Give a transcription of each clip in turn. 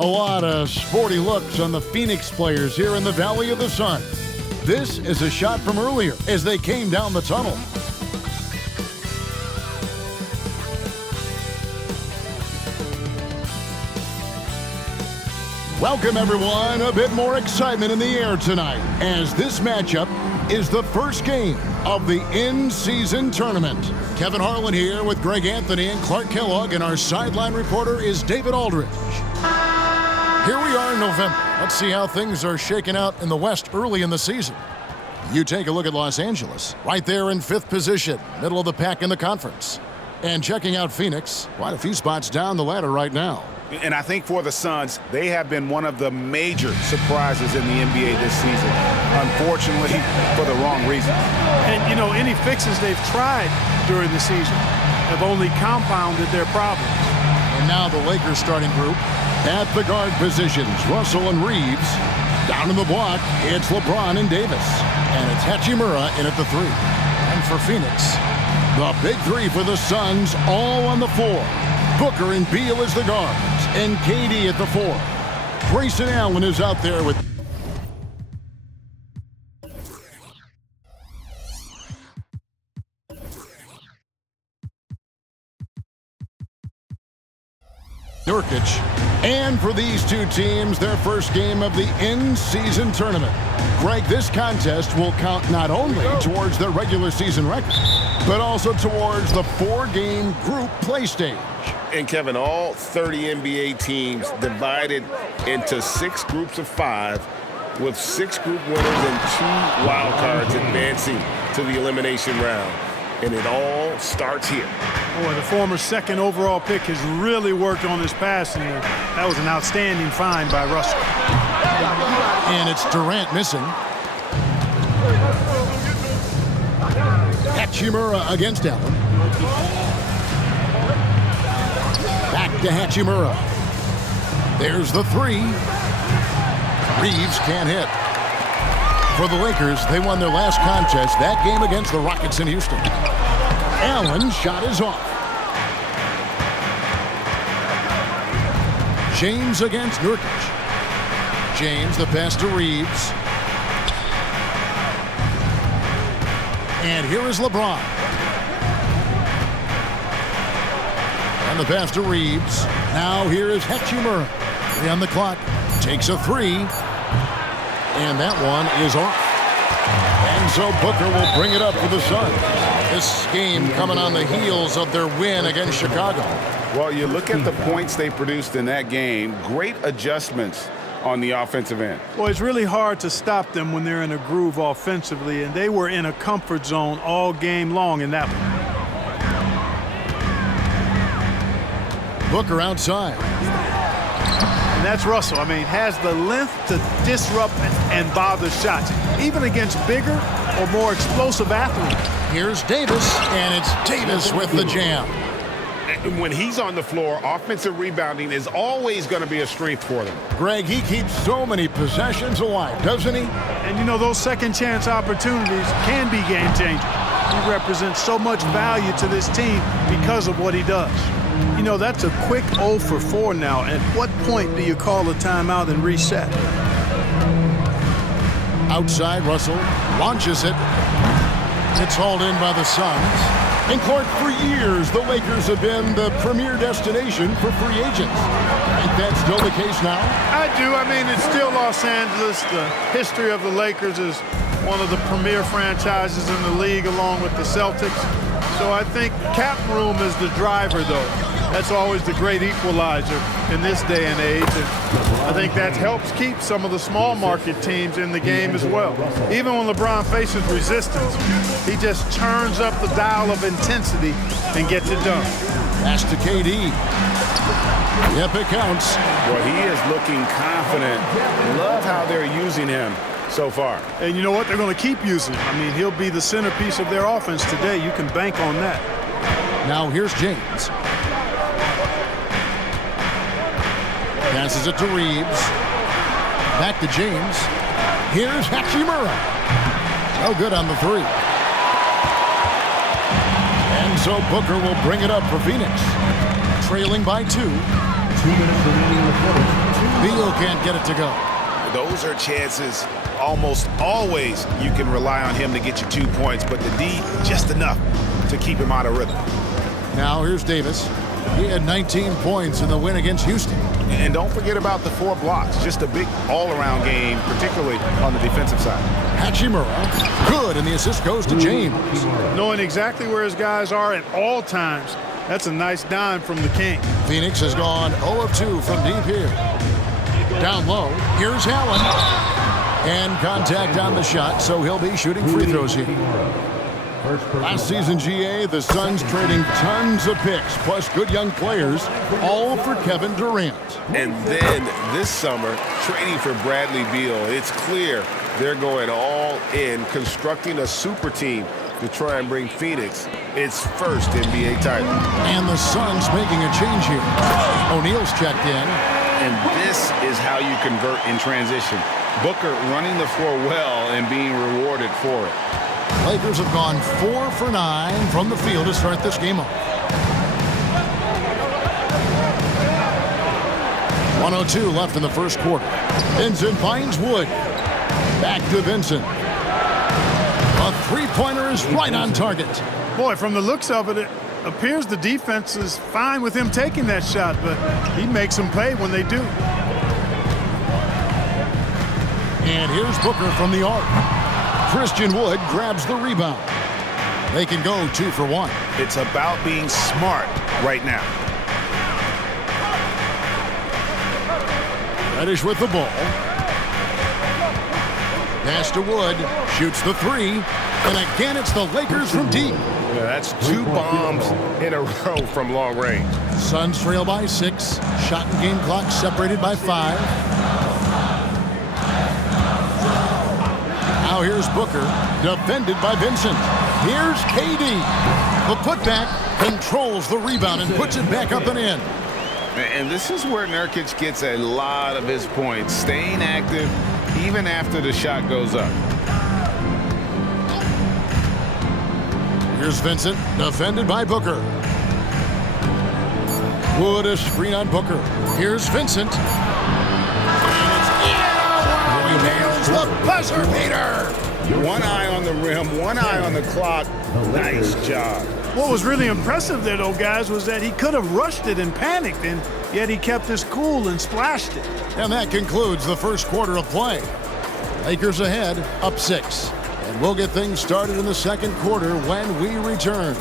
A lot of sporty looks on the Phoenix players here in the Valley of the Sun. This is a shot from earlier as they came down the tunnel. Welcome, everyone. A bit more excitement in the air tonight as this matchup is the first game of the in-season tournament. Kevin Harlan here with Greg Anthony and Clark Kellogg, and our sideline reporter is David Aldridge. Here we are in November. Let's see how things are shaking out in the West early in the season. You take a look at Los Angeles, right there in 5th position, middle of the pack in the conference. And checking out Phoenix, quite a few spots down the ladder right now. And I think for the Suns, they have been one of the major surprises in the NBA this season, unfortunately, for the wrong reasons. And, you know, any fixes they've tried during the season have only compounded their problems. And now the Lakers starting group at the guard positions, Russell and Reeves. Down in the block, it's LeBron and Davis. And it's Hachimura in at the 3. And for Phoenix, the big 3 for the Suns, all on the floor. Booker and Beal as the guards, and KD at the 4. Grayson Allen is out there with Nurkic. And for these two teams, their first game of the in-season tournament. Greg, this contest will count not only towards their regular season record, but also towards the 4-game group play stage. And Kevin, all 30 NBA teams divided into 6 groups of 5 with 6 group winners and 2 wild cards advancing to the elimination round. And it all starts here. Boy, the former 2nd overall pick has really worked on his passing. That was an outstanding find by Russell. And it's Durant missing. Hachimura against Allen. Back to Hachimura. There's the 3. Reeves can't hit. For the Lakers, they won their last contest, that game against the Rockets in Houston. Allen's shot is off. James against Nurkic. James, the pass to Reeves. And here is LeBron. And the pass to Reeves. Now here is Hachimura. 3 on the clock. Takes a 3. And that one is off. And so Booker will bring it up for the Suns. This game coming on the heels of their win against Chicago. Well, you look at the points they produced in that game, great adjustments on the offensive end. Well, it's really hard to stop them when they're in a groove offensively, and they were in a comfort zone all game long in that one. Booker outside. And that's Russell. I mean, has the length to disrupt and bother shots, even against bigger or more explosive athletes. Here's Davis, and it's Davis with the jam. And when he's on the floor, offensive rebounding is always going to be a strength for them. Greg, he keeps so many possessions alive, doesn't he? And, you know, those second chance opportunities can be game changers. He represents so much value to this team because of what he does. You know, that's a quick 0 for 4 now. At what point do you call a timeout and reset? Outside, Russell launches it. It's hauled in by the Suns. And Clark, for years, the Lakers have been the premier destination for free agents. Think that's still the case now? I do. I mean, it's still Los Angeles. The history of the Lakers is one of the premier franchises in the league, along with the Celtics. So I think cap room is the driver, though. That's always the great equalizer in this day and age. And I think that helps keep some of the small market teams in the game as well. Even when LeBron faces resistance, he just turns up the dial of intensity and gets it done. Pass to KD. Yep, it counts. Well, he is looking confident. Love how they're using him so far. And you know what? They're going to keep using him. I mean, he'll be the centerpiece of their offense today. You can bank on that. Now here's James. Passes it to Reeves. Back to James. Here's Hachimura. No good on the 3. And so Booker will bring it up for Phoenix. Trailing by 2. 2 minutes remaining in the quarter. Still can't get it to go. Those are chances almost always you can rely on him to get you 2 points, but the D just enough to keep him out of rhythm. Now here's Davis. He had 19 points in the win against Houston. And don't forget about the 4 blocks. Just a big all-around game, particularly on the defensive side. Hachimura, good, and the assist goes to James. Knowing exactly where his guys are at all times. That's a nice dime from the King. Phoenix has gone 0 of 2 from deep here. Down low, here's Allen. And contact on the shot, so he'll be shooting free throws here. Last season, GA, the Suns trading tons of picks, plus good young players, all for Kevin Durant. And then this summer, trading for Bradley Beal. It's clear they're going all in, constructing a super team to try and bring Phoenix its first NBA title. And the Suns making a change here. O'Neal's checked in. And this is how you convert in transition. Booker running the floor well and being rewarded for it. Lakers have gone 4 for 9 from the field to start this game off. 1:02 left in the first quarter. Vincent finds Wood. Back to Vincent. A three-pointer is right on target. Boy, from the looks of it, it appears the defense is fine with him taking that shot, but he makes them pay when they do. And here's Booker from the arc. Christian Wood grabs the rebound. They can go 2 for 1. It's about being smart right now. Reddish with the ball. Pass to Wood. Shoots the 3. And again, it's the Lakers from deep. Yeah, that's 2 bombs in a row from long range. Suns trail by 6. Shot and game clock separated by 5. Now here's Booker, defended by Vincent. Here's KD. The putback controls the rebound and puts it back up and in. And this is where Nurkic gets a lot of his points, staying active even after the shot goes up. Here's Vincent, defended by Booker. Wood a screen on Booker. Here's Vincent. And it's here's the buzzer beater. One eye on the rim, one eye on the clock. Nice job. What was really impressive there, though, guys, was that he could have rushed it and panicked, and yet he kept his cool and splashed it. And that concludes the first quarter of play. Lakers ahead, up 6. And we'll get things started in the second quarter when we return.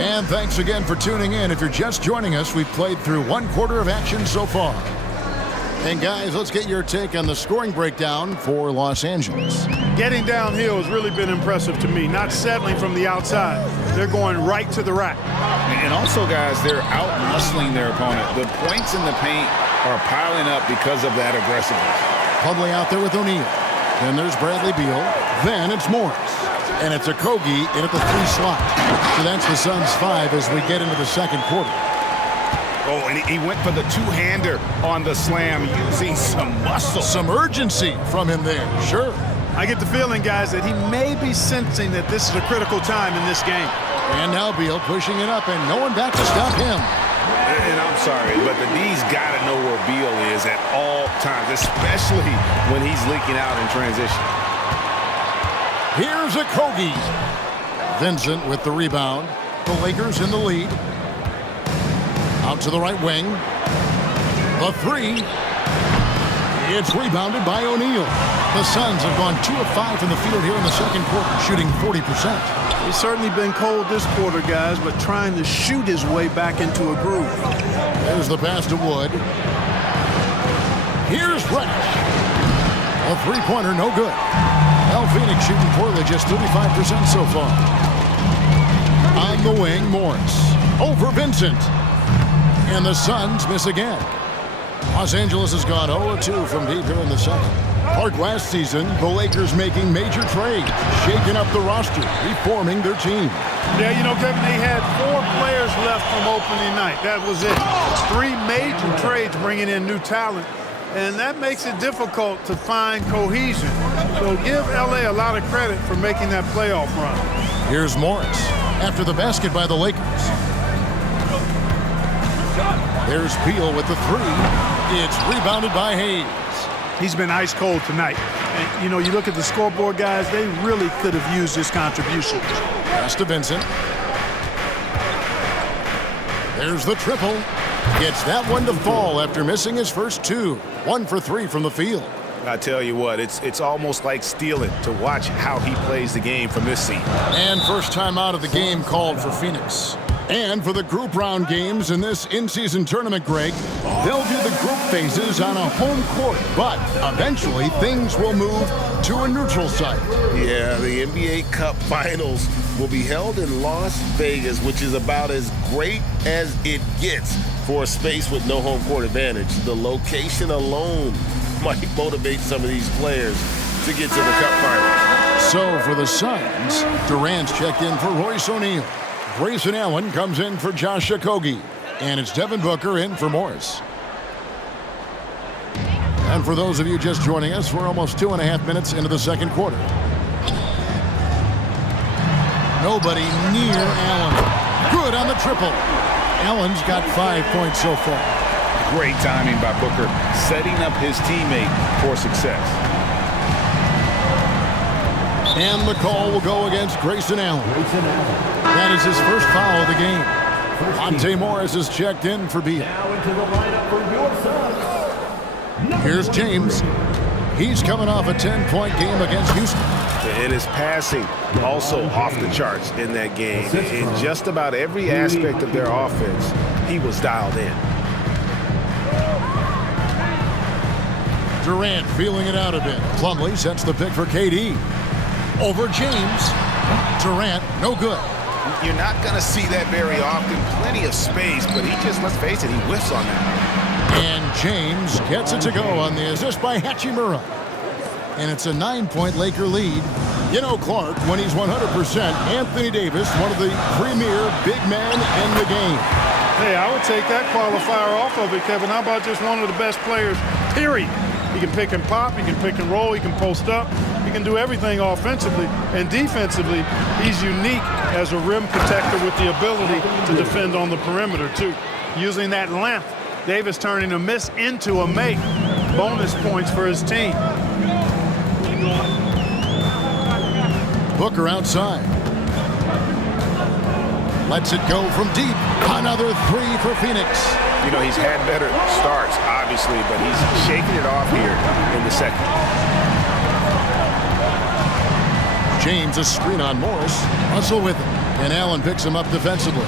And thanks again for tuning in. If you're just joining us, we've played through 1 quarter of action so far. And guys, let's get your take on the scoring breakdown for Los Angeles. Getting downhill has really been impressive to me, not settling from the outside. They're going right to the rack. And also, guys, they're out-muscling their opponent. The points in the paint are piling up because of that aggressiveness. Publi out there with O'Neal. Then there's Bradley Beal. Then it's Morris. And it's Okogie in at the 3 slot. So that's the Suns' 5 as we get into the second quarter. Oh, and he went for the two-hander on the slam using some muscle. Some urgency from him there, sure. I get the feeling, guys, that he may be sensing that this is a critical time in this game. And now Beal pushing it up and no one back to stop him. And I'm sorry, but the D's got to know where Beal is at all times, especially when he's leaking out in transition. Here's Okogie. Vincent with the rebound. The Lakers in the lead. Out to the right wing. The 3. It's rebounded by O'Neal. The Suns have gone 2 of 5 from the field here in the second quarter, shooting 40%. He's certainly been cold this quarter, guys, but trying to shoot his way back into a groove. There's the pass to Wood. Here's Reddish. A three-pointer, no good. El Phoenix shooting poorly, just 35% so far. On the wing, Morris. Over Vincent. And the Suns miss again. Los Angeles has gone 0-2 from deep here in the second. Like last season, the Lakers making major trades, shaking up the roster, reforming their team. Yeah, you know, Kevin, they had 4 players left left from opening night. That was it. 3 major trades bringing in new talent, and that makes it difficult to find cohesion. So give LA a lot of credit for making that playoff run. Here's Morris after the basket by the Lakers. There's Beal with the 3. It's rebounded by Hayes. He's been ice cold tonight. And, you know, you look at the scoreboard, guys, they really could have used his contribution. Pass to Vincent. There's the triple. Gets that one to fall after missing his first 2. 1 for 3 from the field. I tell you what, it's almost like stealing to watch how he plays the game from this seat. And first time out of the game called for Phoenix. And for the group round games in this in-season tournament, Greg, they'll do the group phases on a home court, but eventually things will move to a neutral site. Yeah, the NBA Cup Finals will be held in Las Vegas, which is about as great as it gets for a space with no home court advantage. The location alone might motivate some of these players to get to the Cup Finals. So for the Suns, Durant's checked in for Royce O'Neal. Grayson Allen comes in for Josh Okogie. And it's Devin Booker in for Morris. And for those of you just joining us, we're almost 2.5 minutes into the second quarter. Nobody near Allen. Good on the triple. Allen's got 5 points so far. Great timing by Booker, setting up his teammate for success. And the call will go against Grayson Allen. That is his first foul of the game. Monte Morris is checked in for Beal. Here's James. He's coming off a 10-point game against Houston. And his passing also off the charts in that game. In just about every aspect of their offense, he was dialed in. Durant feeling it out a bit. Plumlee sets the pick for KD. Over James. Durant, no good. You're not going to see that very often. Plenty of space, but he just, let's face it, he whiffs on that. And James gets it to go on the assist by Hachimura. And it's a 9-point Laker lead. You know, Clark, when he's 100%, Anthony Davis, one of the premier big men in the game. Hey, I would take that qualifier off of it, Kevin. How about just one of the best players, period? He can pick and pop, he can pick and roll, he can post up, he can do everything offensively. And defensively, he's unique as a rim protector with the ability to defend on the perimeter, too. Using that length, Davis turning a miss into a make. Bonus points for his team. Booker outside. Lets it go from deep. Another 3 for Phoenix. You know, he's had better starts, obviously, but he's shaking it off here in the second. James a screen on Morris. Russell with him. And Allen picks him up defensively.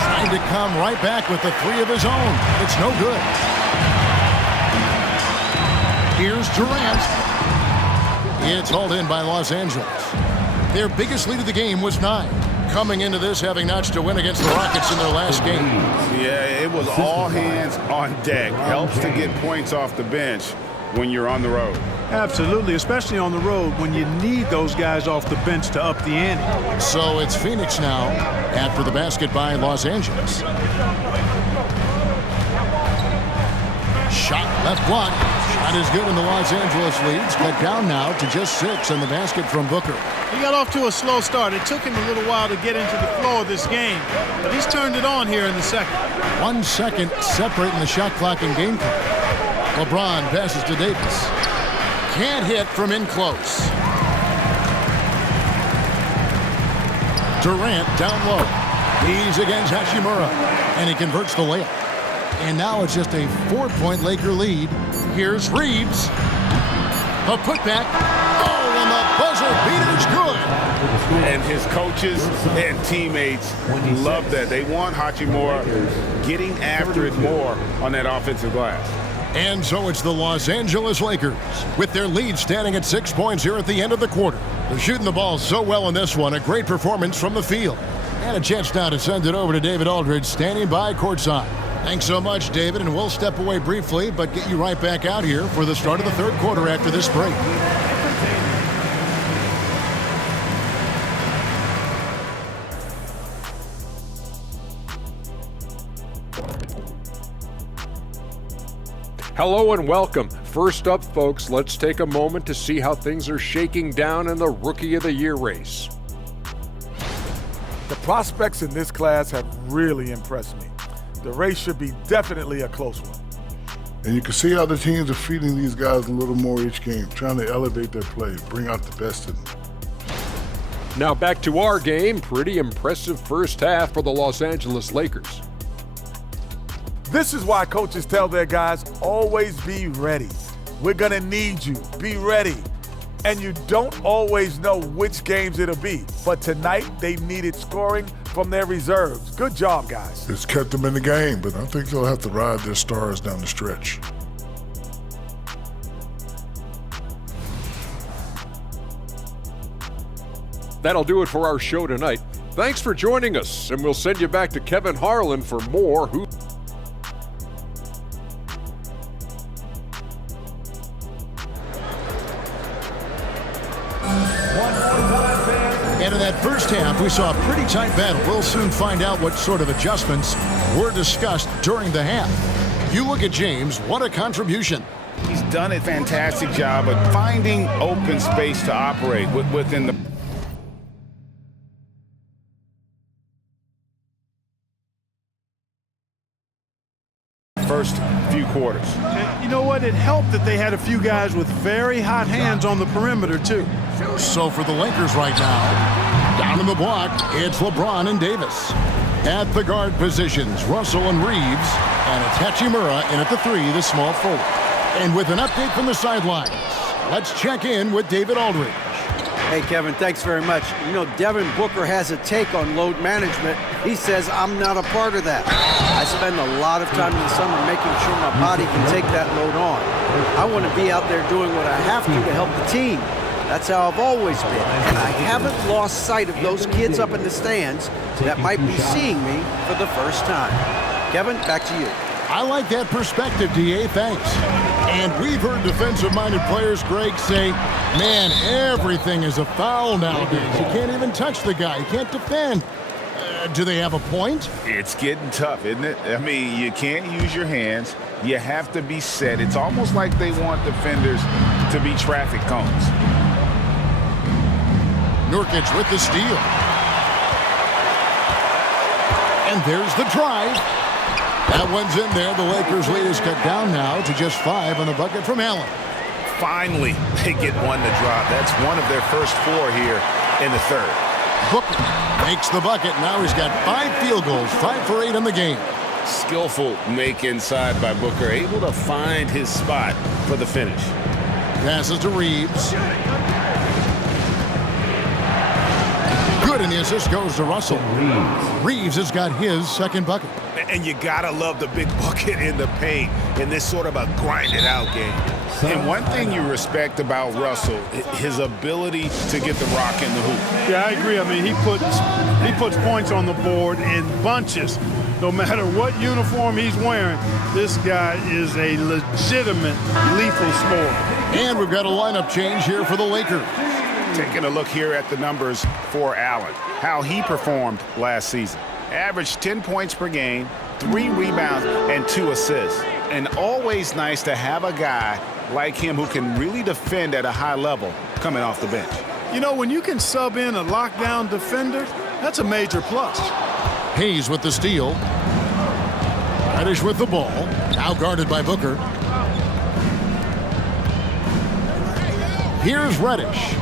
Trying to come right back with the 3 of his own. It's no good. Here's Durant. It's hauled in by Los Angeles. Their biggest lead of the game was 9. Coming into this having notched a win against the Rockets in their last game. Yeah, it was all hands on deck. Helps to get points off the bench when you're on the road. Absolutely, especially on the road when you need those guys off the bench to up the ante. So it's Phoenix now after the basket by Los Angeles. Shot left block. Shot is good, and the Los Angeles leads cut down now to just 6 on the basket from Booker. He got off to a slow start. It took him a little while to get into the flow of this game, but he's turned it on here in the second. 1 second separating the shot clock and game clock. LeBron passes to Davis. Can't hit from in close. Durant down low. He's against Hachimura, and he converts the layup. And now it's just a 4-point Laker lead. Here's Reeves. A putback. Oh, and the buzzer beater's good. And his coaches and teammates love that. They want Hachimura getting after it more on that offensive glass. And so it's the Los Angeles Lakers with their lead standing at 6 points here at the end of the quarter. They're shooting the ball so well in this one. A great performance from the field. And a chance now to send it over to David Aldridge standing by courtside. Thanks so much, David, and we'll step away briefly, but get you right back out here for the start of the third quarter after this break. Hello and welcome. First up, folks, let's take a moment to see how things are shaking down in the Rookie of the Year race. The prospects in this class have really impressed me. The race should be definitely a close one. And you can see how the teams are feeding these guys a little more each game, trying to elevate their play, bring out the best in them. Now back to our game. Pretty impressive first half for the Los Angeles Lakers. This is why coaches tell their guys, always be ready. We're gonna need you, be ready. And you don't always know which games it'll be, but tonight they needed scoring from their reserves. Good job, guys. It's kept them in the game, but I think they'll have to ride their stars down the stretch. That'll do it for our show tonight. Thanks for joining us, and we'll send you back to Kevin Harlan for more Hoop. And in that first half, we saw a pretty tight battle. We'll soon find out what sort of adjustments were discussed during the half. You look at James, what a contribution. He's done a fantastic job of finding open space to operate within the first few quarters. And you know what? It helped that they had a few guys with very hot hands on the perimeter, too. So for the Lakers right now, down in the block, it's LeBron and Davis. At the guard positions, Russell and Reeves, and it's Hachimura in at the three, the small forward. And with an update from the sidelines, let's check in with David Aldridge. Hey, Kevin, thanks very much. You know, Devin Booker has a take on load management. He says, I'm not a part of that. I spend a lot of time in the summer making sure my body can take that load on. I want to be out there doing what I have to help the team. That's how I've always been. And I haven't lost sight of those kids up in the stands that might be seeing me for the first time. Kevin, back to you. I like that perspective, D.A. Thanks. And we've heard defensive-minded players, Greg, say, man, everything is a foul nowadays. You can't even touch the guy. You can't defend. Do they have a point? It's getting tough, isn't it? I mean, you can't use your hands. You have to be set. It's almost like they want defenders to be traffic cones. Nurkic with the steal. And there's the drive. That one's in there. The Lakers' lead is cut down now to just 5 on the bucket from Allen. Finally, they get one to drop. That's one of their first 4 here in the third. Booker makes the bucket. Now he's got 5 field goals, 5 for 8 in the game. Skillful make inside by Booker, able to find his spot for the finish. Passes to Reeves. Good, and the assist goes to Russell. Reeves has got his second bucket. And you gotta love the big bucket in the paint in this sort of a grind-it-out game. And one thing you respect about Russell, his ability to get the rock in the hoop. Yeah, I agree. I mean, he puts points on the board in bunches. No matter what uniform he's wearing, this guy is a legitimate lethal scorer. And we've got a lineup change here for the Lakers. Taking a look here at the numbers for Allen, how he performed last season. Averaged 10 points per game, 3 rebounds, and 2 assists. And always nice to have a guy like him who can really defend at a high level coming off the bench. You know, when you can sub in a lockdown defender, that's a major plus. Hayes with the steal. Reddish with the ball. Now guarded by Booker. Here's Reddish.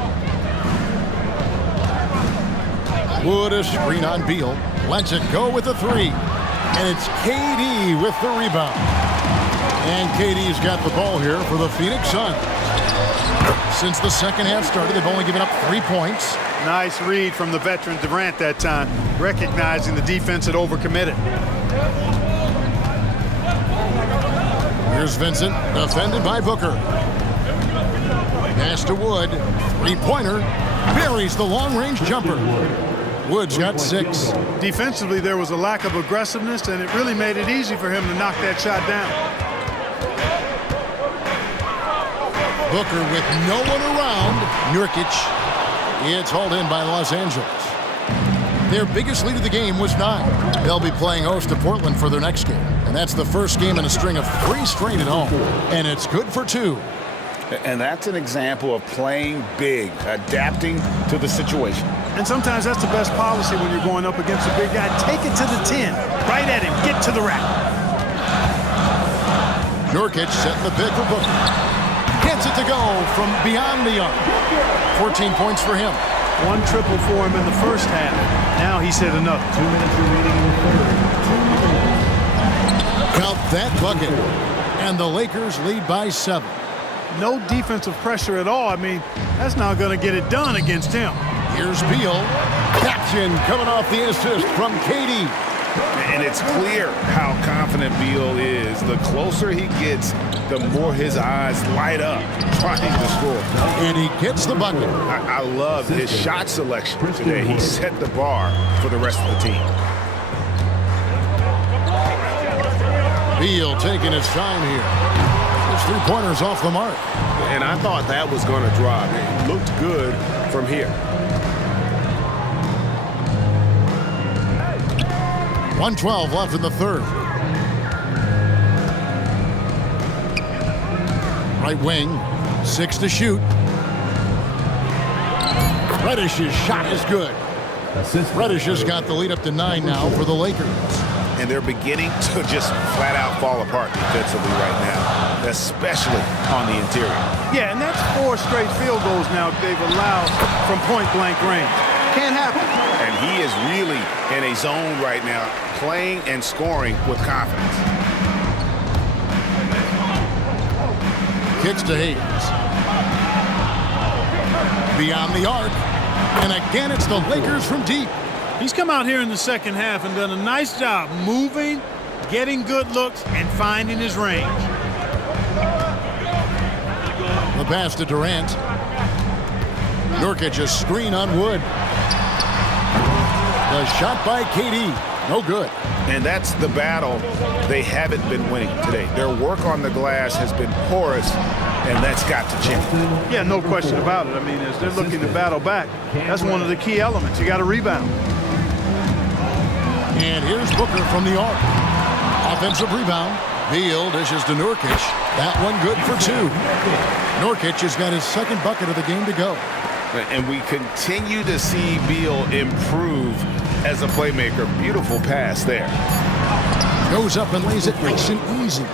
Wood a screen on Beal. Lets it go with the 3. And it's KD with the rebound. And KD's got the ball here for the Phoenix Suns. Since the second half started, they've only given up 3 points. Nice read from the veteran Durant that time, recognizing the defense had overcommitted. Here's Vincent, defended by Booker. Pass to Wood. 3-pointer. Buries the long-range jumper. Wood's got 6. Defensively, there was a lack of aggressiveness, and it really made it easy for him to knock that shot down. Booker with no one around. Nurkic. It's hauled in by Los Angeles. Their biggest lead of the game was 9. They'll be playing host to Portland for their next game. And that's the first game in a string of 3 straight at home. And it's good for 2. And that's an example of playing big, adapting to the situation. And sometimes that's the best policy when you're going up against a big guy. Take it to the 10. Right at him. Get to the rack. Nurkic setting the pick for Booker. Gets it to go from beyond the arc. 14 points for him. 1 triple for him in the first half. Now he's hit another. 2 minutes remaining in the third. Count that bucket. And the Lakers lead by 7. No defensive pressure at all. I mean, that's not going to get it done against him. Here's Beal. Action coming off the assist from KD. And it's clear how confident Beal is. The closer he gets, the more his eyes light up trying to score. And he gets the bucket. I love his shot selection today. He set the bar for the rest of the team. Beal taking his time here. His 3-pointers off the mark. And I thought that was going to drop. It looked good from here. 1:12 left in the third. Right wing, 6 to shoot. Reddish's shot is good. Reddish has got the lead up to 9 now for the Lakers. And they're beginning to just flat out fall apart defensively right now, especially on the interior. Yeah, and that's 4 straight field goals now they've allowed from point-blank range. Can't happen. And he is really in a zone right now, playing and scoring with confidence. Kicks to Hayes. Beyond the arc. And again, it's the Lakers from deep. He's come out here in the second half and done a nice job moving, getting good looks, and finding his range. The pass to Durant. Nurkic a screen on Wood. The shot by KD. No good. And that's the battle they haven't been winning today. Their work on the glass has been porous, and that's got to change. Yeah, no question about it. I mean, as they're looking to battle back, that's one of the key elements. You got to rebound. And here's Booker from the arc. Offensive rebound. Beal dishes to Nurkic. That one good for 2. Nurkic has got his second bucket of the game to go. And we continue to see Beal improve as a playmaker. Beautiful pass there. Goes up and lays it nice and easy.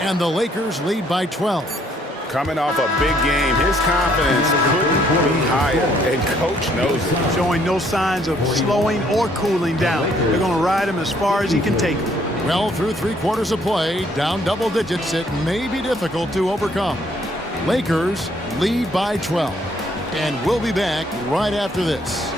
And the Lakers lead by 12. Coming off a big game, his confidence couldn't be higher, and coach knows it. Showing no signs of slowing or cooling down. They're going to ride him as far as he can take him. Well, through 3 quarters of play, down double digits, it may be difficult to overcome. Lakers lead by 12. And we'll be back right after this.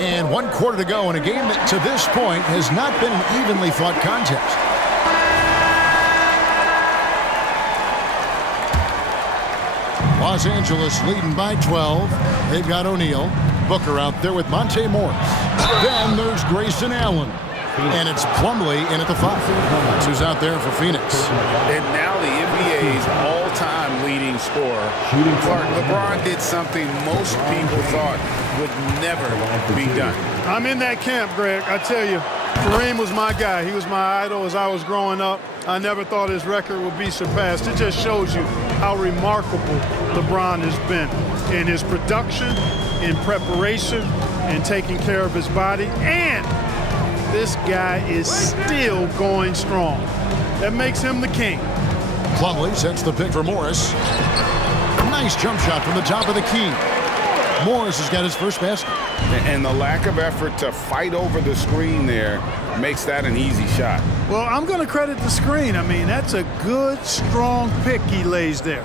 And 1 quarter to go in a game that to this point has not been an evenly fought contest. Los Angeles leading by 12. They've got O'Neal. Booker out there with Monte Morris. Then there's Grayson Allen. And it's Plumlee in at the 5. Who's out there for Phoenix. And now the NBA's all-time leading scorer. Clark, LeBron did something most people thought would never be done. I'm in that camp, Greg. I tell you, Kareem was my guy. He was my idol as I was growing up. I never thought his record would be surpassed. It just shows you how remarkable LeBron has been in his production, in preparation, and taking care of his body. And this guy is still going strong. That makes him the king. Plumlee sets the pick for Morris. Nice jump shot from the top of the key. Morris has got his first basket. And the lack of effort to fight over the screen there makes that an easy shot. Well, I'm going to credit the screen. I mean, that's a good, strong pick he lays there.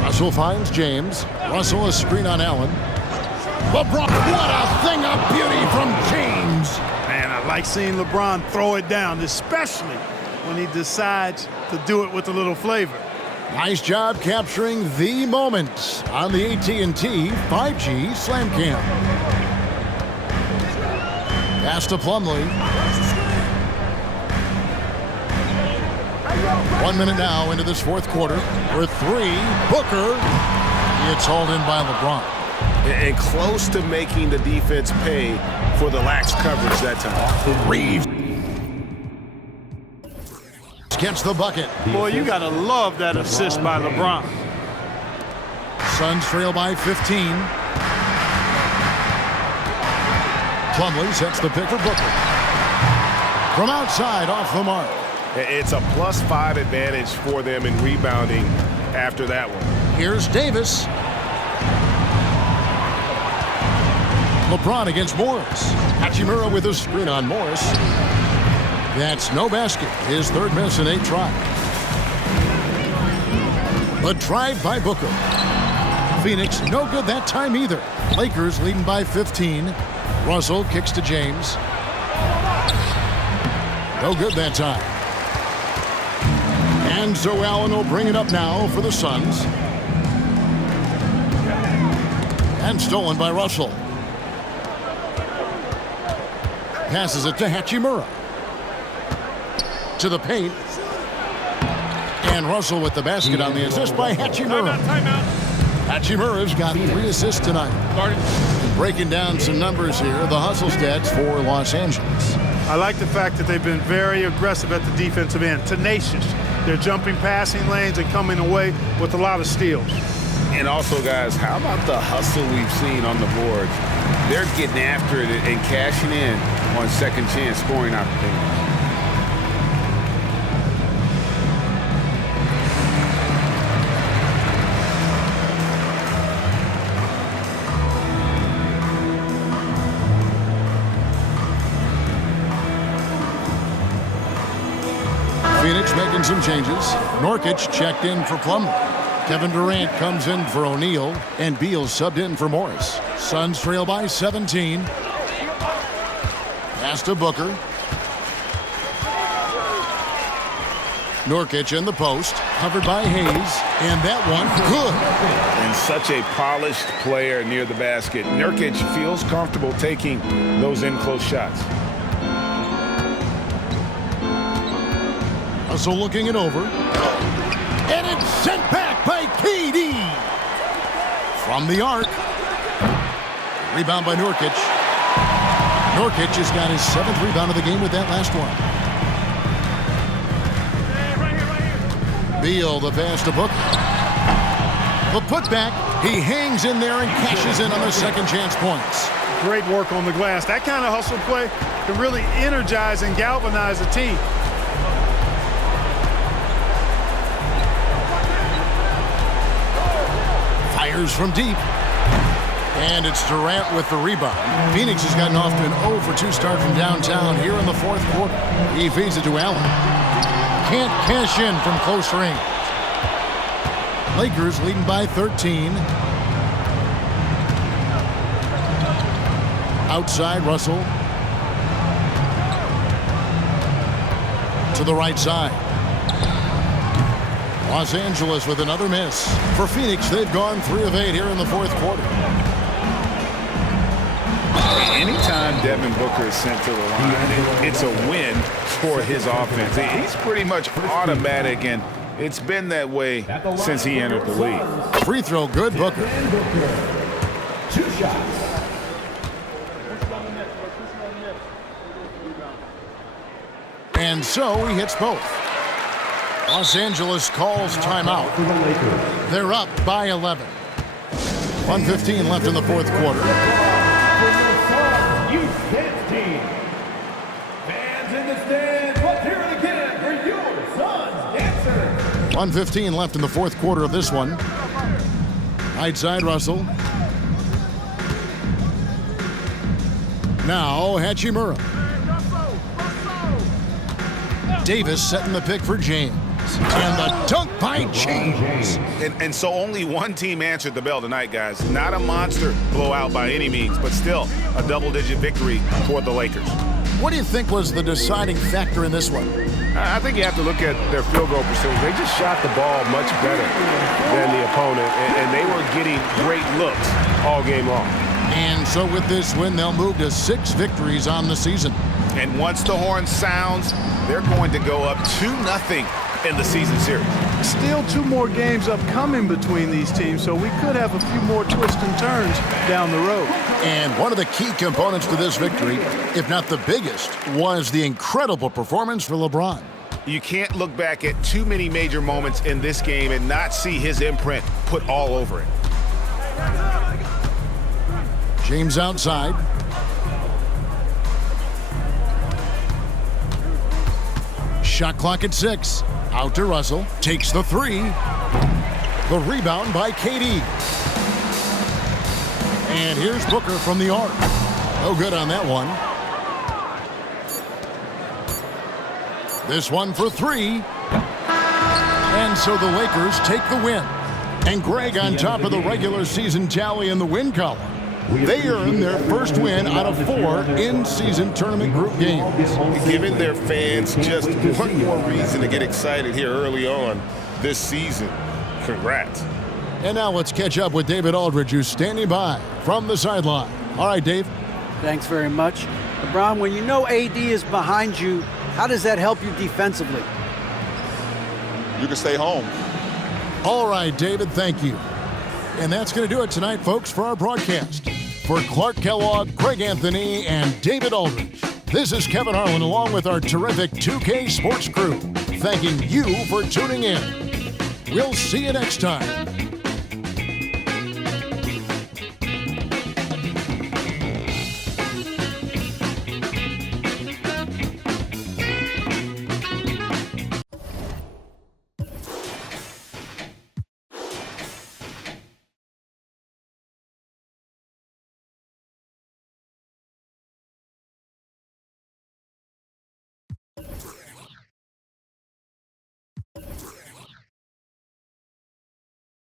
Russell finds James. Russell a screen on Allen. LeBron, what a thing of beauty from James. Man, I like seeing LeBron throw it down, especially when he decides to do it with a little flavor. Nice job capturing the moment on the AT&T 5G Slam Cam. Pass to Plumlee. 1 minute now into this fourth quarter. For three, Booker. It's hauled in by LeBron. And close to making the defense pay for the lax coverage that time. Reeves gets the bucket. Boy, you got to love that assist by LeBron. Suns trail by 15. Plumlee sets the pick for Booker. From outside, off the mark. It's a +5 advantage for them in rebounding after that one. Here's Davis. LeBron against Morris. Hachimura with a screen on Morris. That's no basket. His third miss in 8 tries. A drive by Booker. Phoenix no good that time either. Lakers leading by 15. Russell kicks to James. No good that time. And so Allen will bring it up now for the Suns. And stolen by Russell. Passes it to Hachimura. To the paint. And Russell with the basket on the assist by Hachimura. Hachimura's got 3 assists tonight. Breaking down some numbers here, the hustle stats for Los Angeles. I like the fact that they've been very aggressive at the defensive end, tenacious. They're jumping passing lanes and coming away with a lot of steals. And also, guys, how about the hustle we've seen on the boards? They're getting after it and cashing in on second chance scoring opportunities. Phoenix making some changes. Nurkic checked in for Plumlee. Kevin Durant comes in for O'Neal, and Beal subbed in for Morris. Suns trail by 17. Pass to Booker. Nurkic in the post, covered by Hayes, and that one good. And such a polished player near the basket. Nurkic feels comfortable taking those in-close shots. So looking it over. And it's sent back by KD. From the arc. Rebound by Nurkic. Nurkic has got his 7th rebound of the game with that last one. Beal, the pass to Booker. The putback. He hangs in there and cashes in on the second chance points. Great work on the glass. That kind of hustle play can really energize and galvanize a team. Fires from deep. And it's Durant with the rebound. Phoenix has gotten off to an 0 for 2 start from downtown here in the fourth quarter. He feeds it to Allen. Can't cash in from close range. Lakers leading by 13. Outside, Russell. To the right side. Los Angeles with another miss. For Phoenix, they've gone 3 of 8 here in the fourth quarter. Anytime Devin Booker is sent to the line, it's a win for his offense. He's pretty much automatic, and it's been that way since he entered the league. Free throw, good, Booker. 2 shots. And so he hits both. Los Angeles calls timeout. They're up by 11. 1:15 left in the fourth quarter. Fans in the stands, let's hear it again for your Suns dancers. 1:15 left in the fourth quarter of this one. Right side, Russell. Now Hachimura. Davis setting the pick for James. And the dunk by James. And so only one team answered the bell tonight, guys. Not a monster blowout by any means, but still a double-digit victory for the Lakers. What do you think was the deciding factor in this one? I think you have to look at their field goal percentage. They just shot the ball much better than the opponent, and they were getting great looks all game long. And so with this win, they'll move to 6 victories on the season. And once the horn sounds, they're going to go up 2-0 in the season series. Still 2 more games upcoming between these teams, so we could have a few more twists and turns down the road. And one of the key components to this victory, if not the biggest, was the incredible performance for LeBron. You can't look back at too many major moments in this game and not see his imprint put all over it. James outside. Shot clock at 6. Out to Russell. Takes the 3. The rebound by KD. And here's Booker from the arc. No good on that one. This one for 3. And so the Lakers take the win. And Greg on top of the regular season tally in the win column. They earned their first win out of 4 in-season tournament group games. Giving their fans just one more reason to get excited here early on this season. Congrats. And now let's catch up with David Aldridge, who's standing by from the sideline. All right, Dave. Thanks very much. LeBron, when you know AD is behind you, how does that help you defensively? You can stay home. All right, David, thank you. And that's going to do it tonight, folks, for our broadcast. For Clark Kellogg, Greg Anthony, and David Aldridge, this is Kevin Harlan along with our terrific 2K Sports crew, thanking you for tuning in. We'll see you next time.